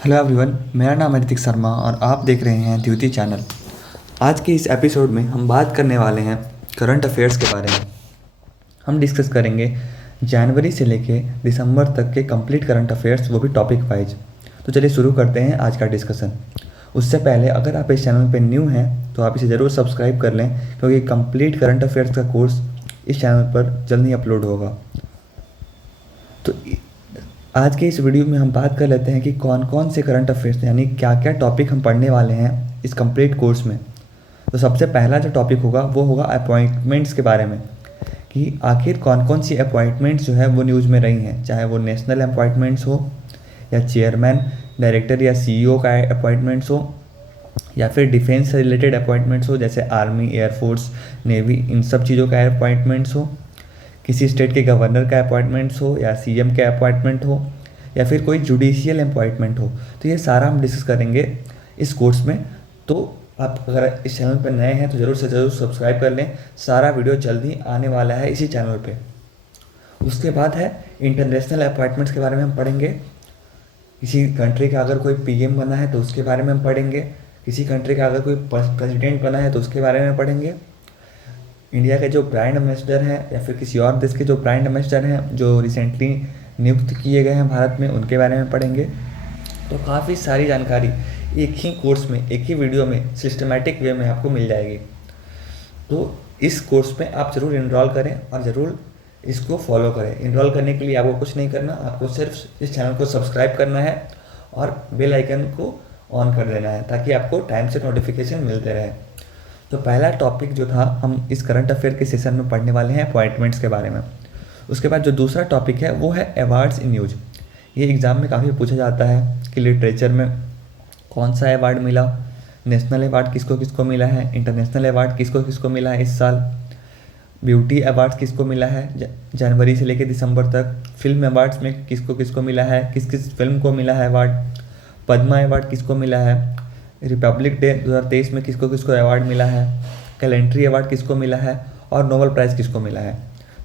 Hello everyone, मेरा नाम है ऋतिक शर्मा और आप देख रहे हैं द्युति चैनल। आज के इस एपिसोड में हम बात करने वाले हैं करंट अफेयर्स के बारे में। हम डिस्कस करेंगे जनवरी से लेके दिसंबर तक के कंप्लीट करंट अफेयर्स, वो भी टॉपिक वाइज। तो चलिए शुरू करते हैं आज का डिस्कशन। उससे पहले अगर आप इस चैनल पर न्यू हैं तो आप इसे ज़रूर सब्सक्राइब कर लें, क्योंकि कंप्लीट करंट अफेयर्स का कोर्स इस चैनल पर जल्द ही अपलोड होगा। तो आज के इस वीडियो में हम बात कर लेते हैं कि कौन कौन से करंट अफेयर्स यानी क्या क्या टॉपिक हम पढ़ने वाले हैं इस कंप्लीट कोर्स में। तो सबसे पहला जो टॉपिक होगा वो होगा अपॉइंटमेंट्स के बारे में, कि आखिर कौन कौन सी अपॉइंटमेंट्स जो है वो न्यूज़ में रही हैं, चाहे वो नेशनल अपॉइंटमेंट्स हो या चेयरमैन, डायरेक्टर या सीईओ का अपॉइंटमेंट्स हो, या फिर डिफेंस से रिलेटेड अपॉइंटमेंट्स हो जैसे आर्मी, एयरफोर्स, नेवी, इन सब चीज़ों का अपॉइंटमेंट्स हो, किसी स्टेट के गवर्नर का अपॉइंटमेंट्स हो या सीएम का अपॉइंटमेंट हो, या फिर कोई जुडिशियल अपॉइंटमेंट हो। तो ये सारा हम डिस्कस करेंगे इस कोर्स में। तो आप अगर इस चैनल पर नए हैं तो ज़रूर से ज़रूर सब्सक्राइब कर लें। सारा वीडियो जल्दी आने वाला है इसी चैनल पे। उसके बाद है इंटरनेशनल अपॉइंटमेंट्स के बारे में हम पढ़ेंगे। किसी कंट्री का अगर कोई पीएम बना है तो उसके बारे में हम पढ़ेंगे। किसी कंट्री का अगर कोई प्रेसिडेंट बना है तो उसके बारे में पढ़ेंगे। इंडिया के जो ब्रांड एम्बेसडर हैं या फिर किसी और देश के जो ब्रांड एम्बेसडर हैं जो रिसेंटली नियुक्त किए गए हैं भारत में, उनके बारे में पढ़ेंगे। तो काफ़ी सारी जानकारी एक ही कोर्स में, एक ही वीडियो में सिस्टमेटिक वे में आपको मिल जाएगी। तो इस कोर्स में आप ज़रूर इनरोल करें और ज़रूर इसको फॉलो करें। इनरोल करने के लिए आपको कुछ नहीं करना, आपको सिर्फ इस चैनल को सब्सक्राइब करना है और बेल आइकन को ऑन कर देना है, ताकि आपको टाइम से नोटिफिकेशन मिलते रहे। तो पहला टॉपिक जो था हम इस करंट अफेयर के सेशन में पढ़ने वाले हैं अपॉइंटमेंट्स के बारे में। उसके बाद जो दूसरा टॉपिक है वो है अवार्ड्स इन न्यूज़। ये एग्ज़ाम में काफ़ी पूछा जाता है कि लिटरेचर में कौन सा अवार्ड मिला, नेशनल अवार्ड किसको किसको मिला है, इंटरनेशनल अवार्ड किसको किसको मिला है इस साल, ब्यूटी अवार्ड्स किसको मिला है जनवरी से लेकर दिसंबर तक, फिल्म अवार्ड्स में किसको किसको मिला है, किस किस फिल्म को मिला है अवार्ड, पद्मा अवार्ड किसको मिला है, रिपब्लिक डे 2023 में किसको किसको अवार्ड मिला है, कैलेंट्री अवार्ड किसको मिला है और नोबेल प्राइज़ किसको मिला है।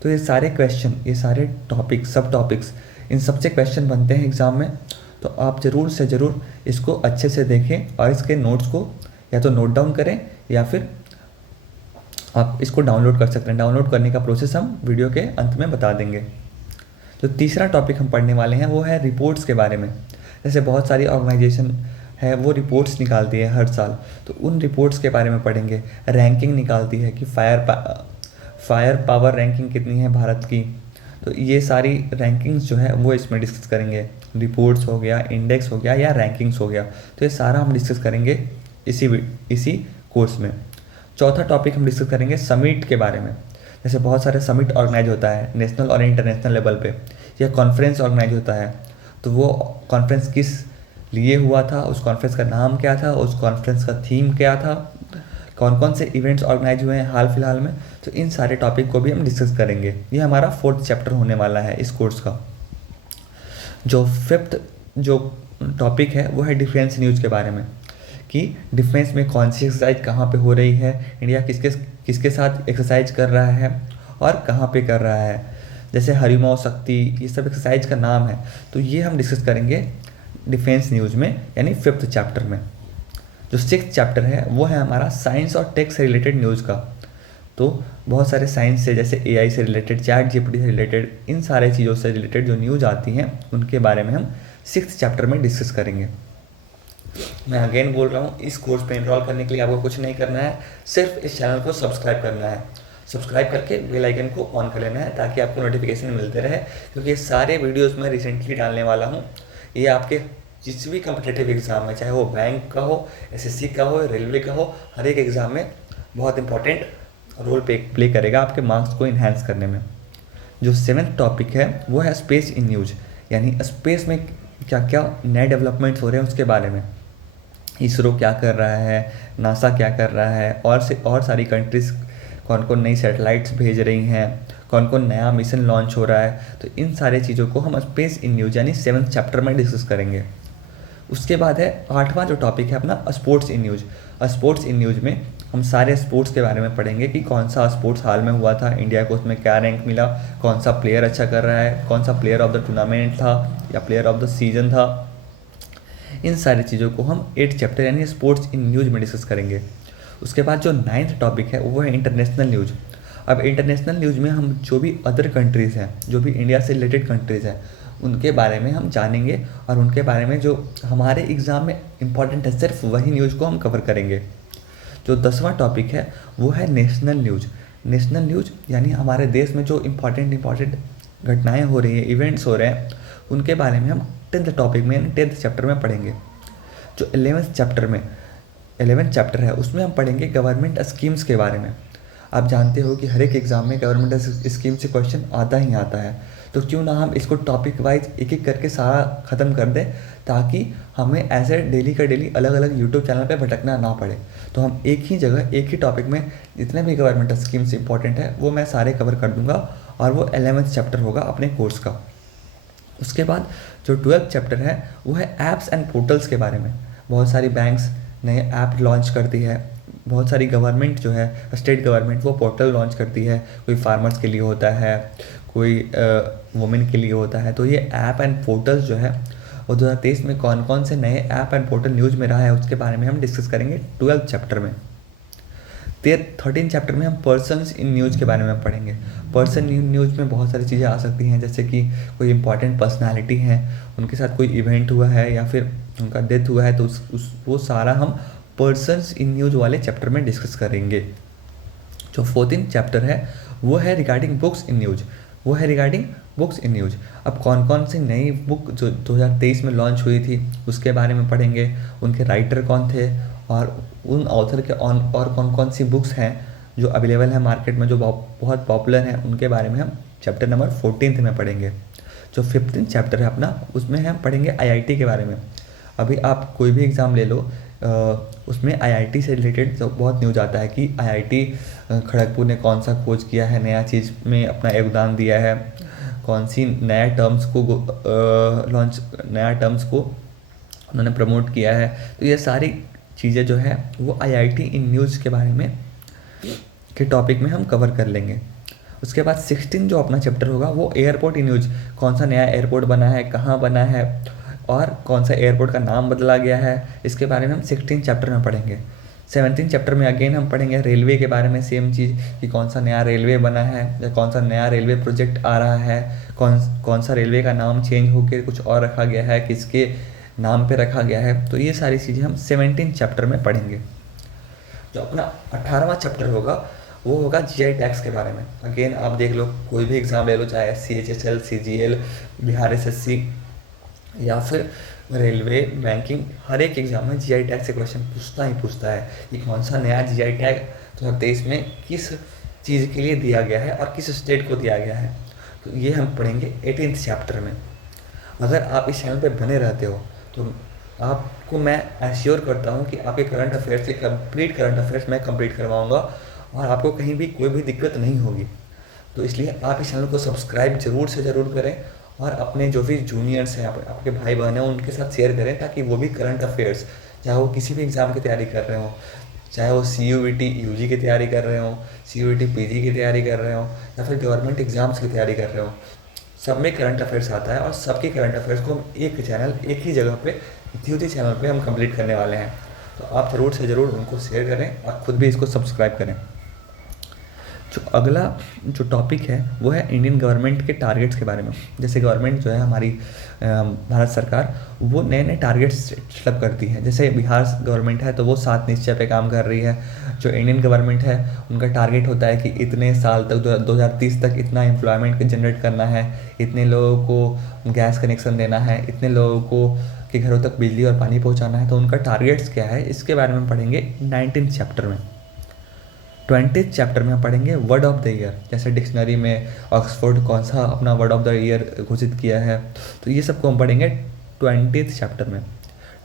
तो ये सारे क्वेश्चन, ये सारे टॉपिक्स, सब टॉपिक्स, इन सबसे क्वेश्चन बनते हैं एग्ज़ाम में। तो आप ज़रूर से ज़रूर इसको अच्छे से देखें और इसके नोट्स को या तो नोट डाउन करें या फिर आप इसको डाउनलोड कर सकते हैं। डाउनलोड करने का प्रोसेस हम वीडियो के अंत में बता देंगे। जो तीसरा टॉपिक हम पढ़ने वाले हैं वो है रिपोर्ट्स के बारे में। जैसे बहुत सारी ऑर्गेनाइजेशन है वो रिपोर्ट्स निकालती है हर साल, तो उन रिपोर्ट्स के बारे में पढ़ेंगे। रैंकिंग निकालती है कि फायर पावर रैंकिंग कितनी है भारत की। तो ये सारी रैंकिंग्स जो है वो इसमें डिस्कस करेंगे। रिपोर्ट्स हो गया, इंडेक्स हो गया या रैंकिंग्स हो गया, तो ये सारा हम डिस्कस करेंगे इसी कोर्स में। चौथा टॉपिक हम डिस्कस करेंगे समिट के बारे में। जैसे बहुत सारे समिट ऑर्गेनाइज होता है नेशनल और इंटरनेशनल लेवल पे, या कॉन्फ्रेंस ऑर्गेनाइज होता है। तो वो कॉन्फ्रेंस किस लिए हुआ था, उस कॉन्फ्रेंस का नाम क्या था, उस कॉन्फ्रेंस का थीम क्या था, कौन कौन से इवेंट्स ऑर्गेनाइज हुए हैं हाल फिलहाल में। तो इन सारे टॉपिक को भी हम डिस्कस करेंगे। ये हमारा 4th चैप्टर होने वाला है इस कोर्स का। जो 5th जो टॉपिक है वो है डिफेंस न्यूज़ के बारे में, कि डिफेंस में कौन सी एक्सरसाइज कहाँ पे हो रही है, इंडिया किसके किसके साथ एक्सरसाइज कर रहा है और कहाँ पे कर रहा है। जैसे हरिमो शक्ति, ये सब एक्सरसाइज का नाम है। तो ये हम डिस्कस करेंगे डिफेंस न्यूज़ में, यानी 5th चैप्टर में। जो 6th चैप्टर है वो है हमारा साइंस और टेक से रिलेटेड न्यूज़ का। तो बहुत सारे साइंस से, जैसे एआई से रिलेटेड, चैट जीपीटी से रिलेटेड, इन सारे चीज़ों से रिलेटेड जो न्यूज़ आती हैं उनके बारे में हम 6th चैप्टर में डिस्कस करेंगे। मैं अगेन बोल रहा हूँ, इस कोर्स पे इनरोल करने के लिए आपको कुछ नहीं करना है, सिर्फ इस चैनल को सब्सक्राइब करना है। सब्सक्राइब करके बेल आइकन को ऑन कर लेना है, ताकि आपको नोटिफिकेशन मिलते रहे, क्योंकि ये सारे वीडियोज़ मैं रिसेंटली डालने वाला हूँ। ये आपके जिस भी कम्पिटेटिव एग्ज़ाम में, चाहे वो बैंक का हो, एसएससी का हो, रेलवे का हो, हर एक एग्ज़ाम में बहुत इंपॉर्टेंट रोल प्ले करेगा आपके मार्क्स को इन्हांस करने में। जो 7th टॉपिक है वो है स्पेस इन न्यूज़, यानी स्पेस में क्या क्या नए डेवलपमेंट्स हो रहे हैं उसके बारे में। इसरो क्या कर रहा है, नासा क्या कर रहा है, और सारी कंट्रीज़ कौन कौन नई सैटेलाइट्स भेज रही हैं, कौन कौन नया मिशन लॉन्च हो रहा है। तो इन सारे चीज़ों को हम स्पेस इन न्यूज़ यानी 7th चैप्टर में डिस्कस करेंगे। उसके बाद है 8वां जो टॉपिक है अपना sports in news. Sports in news में हम सारे स्पोर्ट्स के बारे में पढ़ेंगे कि कौन सा स्पोर्ट्स हाल में हुआ था, इंडिया को उसमें क्या रैंक मिला, कौन सा प्लेयर अच्छा कर रहा है, कौन सा प्लेयर ऑफ द टूर्नामेंट था या प्लेयर ऑफ द सीजन था। इन सारी चीज़ों को हम 8th चैप्टर यानी स्पोर्ट्स इन न्यूज़ में डिस्कस करेंगे। उसके बाद जो 9th टॉपिक है वो है इंटरनेशनल न्यूज़। अब इंटरनेशनल न्यूज़ में हम जो भी अदर कंट्रीज़ हैं, जो भी इंडिया से रिलेटेड कंट्रीज़ हैं, उनके बारे में हम जानेंगे और उनके बारे में जो हमारे एग्ज़ाम में इम्पॉर्टेंट है सिर्फ वही न्यूज़ को हम कवर करेंगे। जो 10वां टॉपिक है वो है नेशनल न्यूज़। नेशनल न्यूज़ यानी हमारे देश में जो इम्पॉर्टेंट घटनाएं हो रही हैं, इवेंट्स हो रहे हैं, उनके बारे में हम 10th टॉपिक में यानी 10th चैप्टर में पढ़ेंगे। जो 11th चैप्टर है उसमें हम पढ़ेंगे गवर्नमेंट स्कीम्स के बारे में। आप जानते हो कि हर एक एग्ज़ाम में गवर्नमेंट स्कीम से क्वेश्चन आता ही आता है, तो क्यों ना हम इसको टॉपिक वाइज एक एक करके सारा ख़त्म कर दें, ताकि हमें ऐसे डेली का डेली अलग अलग यूट्यूब चैनल पे भटकना ना पड़े। तो हम एक ही जगह एक ही टॉपिक में जितने भी गवर्नमेंट स्कीम्स इंपॉर्टेंट है वो मैं सारे कवर कर दूंगा, और वो 11th चैप्टर होगा अपने कोर्स का। उसके बाद जो 12th चैप्टर है वो है ऐप्स एंड पोर्टल्स के बारे में। बहुत सारी बैंक्स नए ऐप लॉन्च करती है, बहुत सारी गवर्नमेंट जो है स्टेट गवर्नमेंट वो पोर्टल लॉन्च करती है। कोई फार्मर्स के लिए होता है, कोई वुमेन के लिए होता है। तो ये ऐप एंड पोर्टल्स जो है वो 2023 में कौन कौन से नए ऐप एंड पोर्टल न्यूज़ में रहा है उसके बारे में हम डिस्कस करेंगे 12th चैप्टर में। 13th चैप्टर में हम पर्सन्स इन न्यूज़ के बारे में पढ़ेंगे। पर्सन इन न्यूज़ में बहुत सारी चीज़ें आ सकती हैं, जैसे कि कोई इंपॉर्टेंट पर्सनालिटी है, उनके साथ कोई इवेंट हुआ है या फिर उनका डेथ हुआ है, तो वो सारा हम पर्सन्स इन न्यूज़ वाले चैप्टर में डिस्कस करेंगे। जो 14th चैप्टर है वो है रिगार्डिंग बुक्स इन न्यूज़। अब कौन कौन सी नई बुक जो 2023 में लॉन्च हुई थी उसके बारे में पढ़ेंगे, उनके राइटर कौन थे, और उन ऑथर के और कौन कौन सी बुक्स हैं जो अवेलेबल है मार्केट में, जो बहुत पॉपुलर हैं, उनके बारे में हम चैप्टर नंबर 14th में पढ़ेंगे। जो 15th चैप्टर है अपना, उसमें हम पढ़ेंगे आईआईटी के बारे में। अभी आप कोई भी एग्ज़ाम ले लो, उसमें आईआईटी से रिलेटेड तो बहुत न्यूज़ आता है कि आईआईटी खड़गपुर ने कौन सा खोज किया है, नया चीज़ में अपना योगदान दिया है, कौन सी नया टर्म्स को उन्होंने प्रमोट किया है। तो ये सारी चीज़ें जो है वो आईआईटी इन न्यूज़ के बारे में के टॉपिक में हम कवर कर लेंगे। उसके बाद 16 जो अपना चैप्टर होगा वो एयरपोर्ट इन न्यूज़। कौन सा नया एयरपोर्ट बना है, कहाँ बना है, और कौन सा एयरपोर्ट का नाम बदला गया है, इसके बारे में हम 16 चैप्टर में पढ़ेंगे। 17 चैप्टर में अगेन हम पढ़ेंगे रेलवे के बारे में, सेम चीज़ कि कौन सा नया रेलवे बना है या कौन सा नया रेलवे प्रोजेक्ट आ रहा है, कौन सा रेलवे का नाम चेंज होकर कुछ और रखा गया है, किसके नाम पे रखा गया है। तो ये सारी चीज़ें हम 17 चैप्टर में पढ़ेंगे। जो अपना 18वां चैप्टर होगा वो होगा जीआई टैक्स के बारे में। अगेन आप देख लो, कोई भी एग्ज़ाम ले लो, चाहे CHSL, CGL, बिहार SSC या फिर रेलवे, बैंकिंग, हर एक एग्ज़ाम में जीआई टैग से क्वेश्चन पूछता है कि कौन सा नया जीआई टैग 2023 में किस चीज़ के लिए दिया गया है और किस स्टेट को दिया गया है। तो ये हम पढ़ेंगे 18th चैप्टर में। अगर आप इस चैनल पे बने रहते हो तो आपको मैं एश्योर करता हूँ कि आपके करंट अफेयर्स के कंप्लीट करंट अफेयर्स मैं कंप्लीट करवाऊँगा और आपको कहीं भी कोई भी दिक्कत नहीं होगी। तो इसलिए आप इस चैनल को सब्सक्राइब ज़रूर से ज़रूर करें और अपने जो भी जूनियर्स हैं, आपके भाई बहन हैं, उनके साथ शेयर करें, ताकि वो भी करंट अफेयर्स, चाहे वो किसी भी एग्ज़ाम की तैयारी कर रहे हो, चाहे वो CUET UG की तैयारी कर रहे हो, CUET PG की तैयारी कर रहे हो, या फिर गवर्नमेंट एग्ज़ाम्स की तैयारी कर रहे हो, सब में करंट अफेयर्स आता है। और सबके करंट अफेयर्स को हम एक ही जगह पे द्वितीय चैनल पे हम कंप्लीट करने वाले हैं। तो आप ज़रूर से ज़रूर उनको शेयर करें और ख़ुद भी इसको सब्सक्राइब करें। जो अगला जो टॉपिक है वो है इंडियन गवर्नमेंट के टारगेट्स के बारे में। जैसे गवर्नमेंट जो है हमारी भारत सरकार, वो नए नए टारगेट्स सेटअप करती है। जैसे बिहार गवर्नमेंट है तो वो 7 निश्चय पे काम कर रही है। जो इंडियन गवर्नमेंट है उनका टारगेट होता है कि इतने साल तक 2030 तक इतना एम्प्लॉयमेंट जनरेट करना है, इतने लोगों को गैस कनेक्शन देना है, इतने लोगों को के घरों तक बिजली और पानी पहुँचाना है। तो उनका टारगेट्स क्या है इसके बारे में पढ़ेंगे 19th चैप्टर में। 20th चैप्टर में हम पढ़ेंगे वर्ड ऑफ द ईयर। जैसे डिक्शनरी में ऑक्सफोर्ड कौन सा अपना वर्ड ऑफ द ईयर घोषित किया है, तो ये सबको हम पढ़ेंगे 20th चैप्टर में।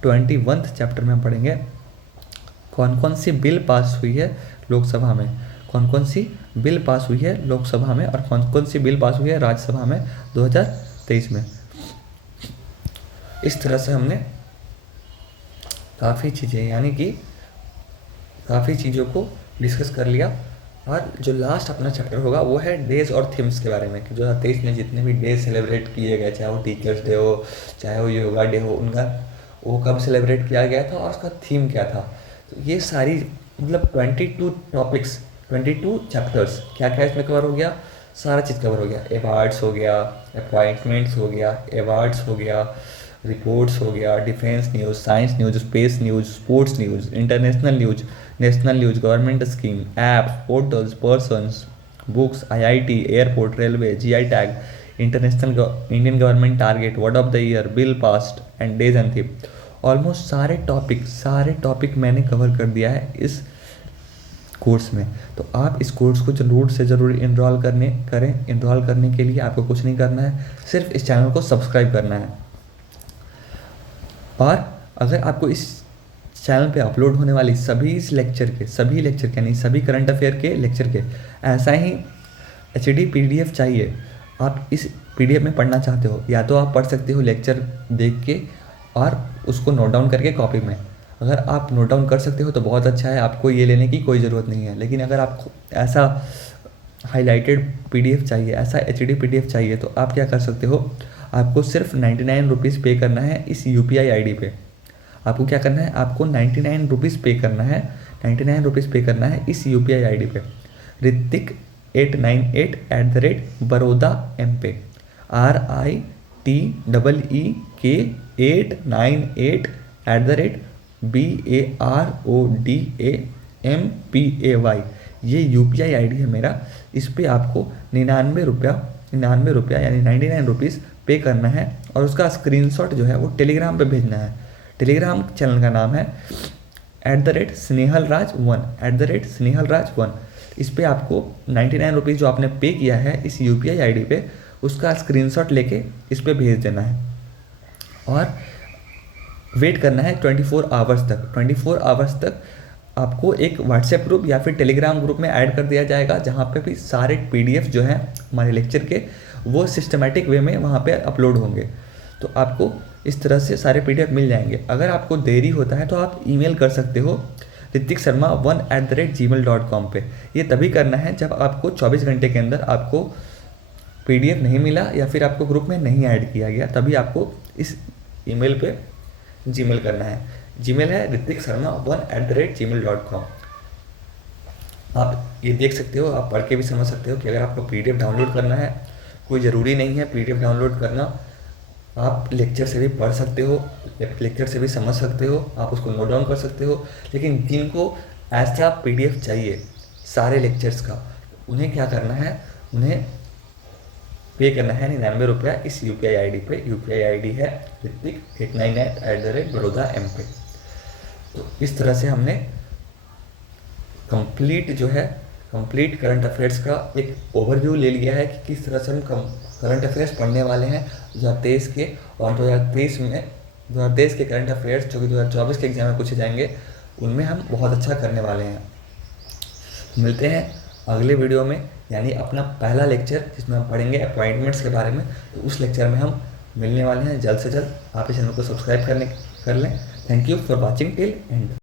21th चैप्टर में हम पढ़ेंगे कौन कौन सी बिल पास हुई है लोकसभा में, कौन कौन सी बिल पास हुई है लोकसभा में और कौन कौन सी बिल पास हुई है राज्यसभा में 2023 में। इस तरह से हमने काफ़ी चीज़ें यानी कि काफ़ी चीज़ों को डिस्कस कर लिया। और जो लास्ट अपना चैप्टर होगा वो है डेज और थीम्स के बारे में कि 2023 में जितने भी डे सेलिब्रेट किए गए, चाहे वो टीचर्स डे हो, चाहे वो योगा डे हो, वो कब सेलिब्रेट किया गया था और उसका थीम क्या था। तो ये सारी मतलब 22 टॉपिक्स, 22 चैप्टर्स, क्या क्या इसमें कवर हो गया, सारा चीज़ कवर हो गया। अवार्ड्स हो गया, अपॉइंटमेंट्स हो गया, अवार्ड्स हो गया, रिपोर्ट्स हो गया, defence news, science news, space news, sports news, international news, national news, government scheme, apps, portals, persons, books, IIT, airport, railway, GI tag, international Indian government target, word of the year, bill past and days and theme. Almost सारे topic मैंने cover कर दिया है इस course में। तो आप इस कोर्स को ज़रूर से ज़रूर इनरोल करने के लिए आपको कुछ नहीं करना है, सिर्फ इस चैनल को सब्सक्राइब करना है। और अगर आपको इस चैनल पे अपलोड होने वाली सभी लेक्चर यानी सभी करंट अफेयर के लेक्चर के ऐसा ही एचडी पीडीएफ चाहिए, आप इस पीडीएफ में पढ़ना चाहते हो, या तो आप पढ़ सकते हो लेक्चर देख के और उसको नोट डाउन करके कॉपी में। अगर आप नोट डाउन कर सकते हो तो बहुत अच्छा है, आपको ये लेने की कोई ज़रूरत नहीं है। लेकिन अगर आपको ऐसा हाईलाइटेड पीडीएफ चाहिए, ऐसा एचडी पीडीएफ चाहिए, तो आप क्या कर सकते हो, आपको सिर्फ 99 रुपीज़ पे करना है इस यूपीआई आईडी पे। आपको क्या करना है, आपको 99 रुपीज़ पे करना है, 99 रुपीज़ पे करना है इस यूपीआई आईडी पे, ऋतिक 898@बड़ौदा एम पे, RITEEK 898@BARODAMPAY, ये यूपीआई आईडी है मेरा। इस पे आपको 99 रुपया यानी 99 रुपीज़ पे करना है और उसका स्क्रीनशॉट जो है वो टेलीग्राम पे भेजना है। टेलीग्राम चैनल का नाम है @स्नेहलराज1। इस पे आपको 99 रुपीज़ जो आपने पे किया है इस यूपीआई आईडी पे, उसका स्क्रीनशॉट लेके इस पे भेज देना है और वेट करना है 24 आवर्स तक। 24 आवर्स तक आपको एक व्हाट्सएप ग्रुप या फिर टेलीग्राम ग्रुप में ऐड कर दिया जाएगा, जहाँ पे भी सारे पीडीएफ जो हैं हमारे लेक्चर के वो सिस्टमेटिक वे में वहाँ पे अपलोड होंगे। तो आपको इस तरह से सारे पीडीएफ मिल जाएंगे। अगर आपको देरी होता है तो आप ईमेल कर सकते हो ritiksharma1@gmail.com पे। ये तभी करना है जब आपको 24 घंटे के अंदर आपको पीडीएफ नहीं मिला या फिर आपको ग्रुप में नहीं ऐड किया गया, तभी आपको इस ईमेल पे जीमेल करना है। जीमेल है ritiksharma1@gmail.com। आप ये देख सकते हो, आप पढ़ के भी समझ सकते हो कि अगर आपको पीडीएफ डाउनलोड करना है, कोई ज़रूरी नहीं है पीडीएफ डाउनलोड करना, आप लेक्चर से भी पढ़ सकते हो, लेक्चर से भी समझ सकते हो, आप उसको नोट डाउन कर सकते हो। लेकिन जिनको ऐसा पीडीएफ चाहिए सारे लेक्चर्स का, उन्हें क्या करना है, उन्हें पे करना है 99 रुपया इस यूपीआई आईडी पे। यूपीआई आईडी है ऋतिक898@बड़ौदा एम पे। तो इस तरह से हमने कंप्लीट करंट अफेयर्स का एक ओवरव्यू ले लिया है कि किस तरह से हम करंट अफेयर्स पढ़ने वाले हैं 2023 के। और 2023 के करंट अफेयर्स जो कि 2024 के एग्जाम में पूछे जाएंगे, उनमें हम बहुत अच्छा करने वाले हैं। मिलते हैं अगले वीडियो में, यानी अपना पहला लेक्चर जिसमें हम पढ़ेंगे अपॉइंटमेंट्स के बारे में। तो उस लेक्चर में हम मिलने वाले हैं जल्द से जल्द। आप इस चैनल को सब्सक्राइब कर लें। Thank you for watching till and.